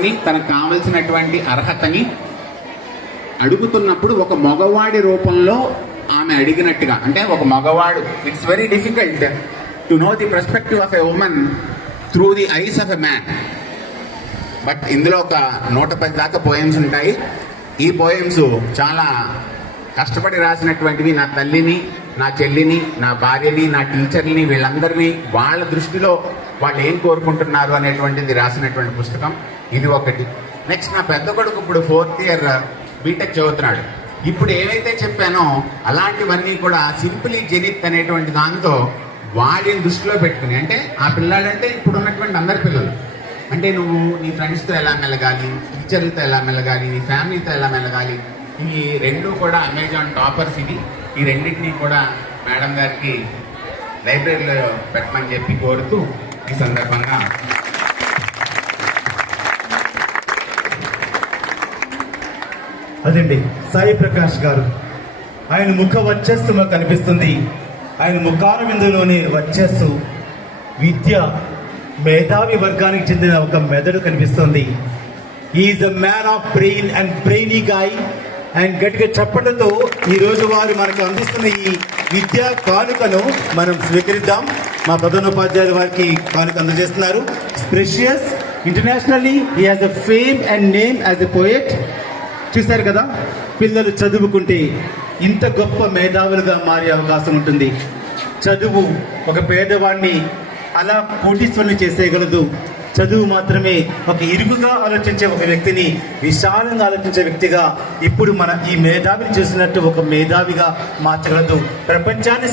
స్థానాన్ని, తనకు కావలసినటువంటి అర్హతని అడుగుతున్నప్పుడు ఒక మగవాడి రూపంలో ఆమె అడిగినట్టుగా, అంటే ఒక మగవాడు, it's very difficult to know the perspective of a women through the eyes of a man. But ఇందులో ఒక 110 దాకా పోయమ్స్ ఉంటాయి. ఈ పోయమ్స్ చాలా కష్టపడి రాసినటువంటివి. నా తల్లిని, నా చెల్లిని, నా భార్యని, నా టీచర్ని, వీళ్ళందరినీ వాళ్ళ దృష్టిలో వాళ్ళు ఏం కోరుకుంటున్నారు అనేటువంటిది రాసినటువంటి పుస్తకం ఇది ఒకటి. నెక్స్ట్ నా పెద్ద కొడుకు ఇప్పుడు 4th ఇయర్ బీటెక్ చదువుతున్నాడు. ఇప్పుడు ఏవైతే చెప్పానో అలాంటివన్నీ కూడా సింప్లీ జెనిత్ అనేటువంటి దాంతో వాడిని దృష్టిలో పెట్టుకుని, అంటే ఆ పిల్లాడంటే ఇప్పుడు ఉన్నటువంటి అందరి పిల్లలు, అంటే నువ్వు నీ ఫ్రెండ్స్తో ఎలా మెలగాలి, టీచర్లతో ఎలా మెలగాలి, నీ ఫ్యామిలీతో ఎలా మెలగాలి, ఈ రెండు కూడా అమెజాన్ టాపర్స్. ఇది ఈ రెండింటినీ కూడా మేడం గారికి లైబ్రరీలో పెట్టమని చెప్పి కోరుతూ ఈ సందర్భంగా అదండి సాయి ప్రకాష్ గారు. ఆయన ముఖ వర్చస్సు మాకు కనిపిస్తుంది. ఆయన ముఖార విందులోని వర్చస్సు విద్య, మేధావి వర్గానికి చెందిన ఒక మెదడు కనిపిస్తుంది. Is a man of brain and brainy guy. And గట్టిగా చప్పట్లతో ఈరోజు వారు మనకు అందిస్తున్న ఈ విద్యా కానుకను మనం స్వీకరిద్దాం. మా ప్రధానోపాధ్యాయులు వారికి కానుక అందజేస్తున్నారు. Precious internationally he has a fame and name as a poet. చూశారు కదా, పిల్లలు చదువుకుంటే ఇంత గొప్ప మేధావులుగా మారే అవకాశం ఉంటుంది. చదువు ఒక పేదవాడిని అలా కోటీశ్వరుని చేసేయగలదు. చదువు మాత్రమే ఒక ఇరుకుగా ఆలోచించే ఒక వ్యక్తిని విశాలంగా ఆలోచించే వ్యక్తిగా ఇప్పుడు మన ఈ మేధావిని చేసినట్టు ఒక మేధావిగా మార్చగలదు. ప్రపంచాన్ని